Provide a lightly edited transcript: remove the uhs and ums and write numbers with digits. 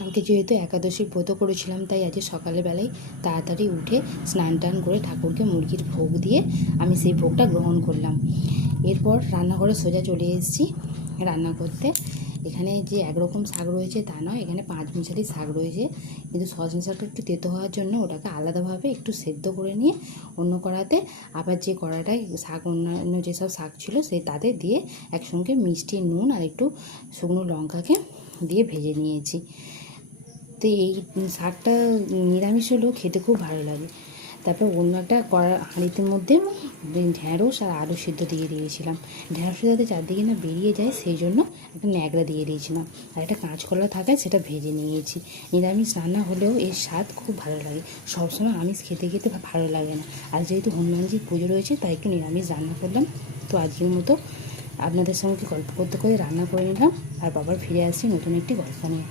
কালকে যেহেতু একাদশীর ব্রত করেছিলাম, তাই আজ সকালে বেলায় তাড়াতাড়ি উঠে স্নান টান করে ঠাকুরকে মুরগির ভোগ দিয়ে আমি সেই ভোগটা গ্রহণ করলাম। এরপর রান্নাঘরে সোজা চলে এসেছি রান্না করতে। এখানে যে একরকম শাক রয়েছে তা নয়, এখানে 5 মিশালি শাক রয়েছে, কিন্তু সজনে শাকটা একটু তেতো হওয়ার জন্য ওটাকে আলাদাভাবে একটু সেদ্ধ করে নিয়ে অন্য কড়াতে আবার যে কড়াটায় শাক অন্যান্য যেসব শাক ছিল সেই তাতে দিয়ে একসঙ্গে মিষ্টি, নুন আর একটু শুকনো লঙ্কাকে দিয়ে ভেজে নিয়েছি। তো এই শাকটা নিরামিষ হলেও খেতে খুব ভালো লাগে। তারপর অন্য একটা হাঁড়িতে মধ্যে ঢ্যাঁড়স আর আলু সিদ্ধ দিয়ে দিয়েছিলাম। ঢ্যাঁড়সটা যাতে চারদিকে না বেরিয়ে যায় সেই জন্য একটা ন্যাকড়া দিয়ে দিয়েছিলাম, আর একটা কাঁচকলা থাকে সেটা ভেজে নিয়েছি। নিরামিষ রান্না হলেও এর স্বাদ খুব ভালো লাগে। সবসময় আমিষ খেতে খেতে ভালো লাগে না, আর যেহেতু হনুমানজির পুজো রয়েছে তাই একটু নিরামিষ রান্না করলাম। তো আজকের মতো আপনাদের সঙ্গে গল্প করতে করে রান্না করে নিলাম, আর বাবার ফিরে আসছি নতুন একটি গল্প নিয়ে।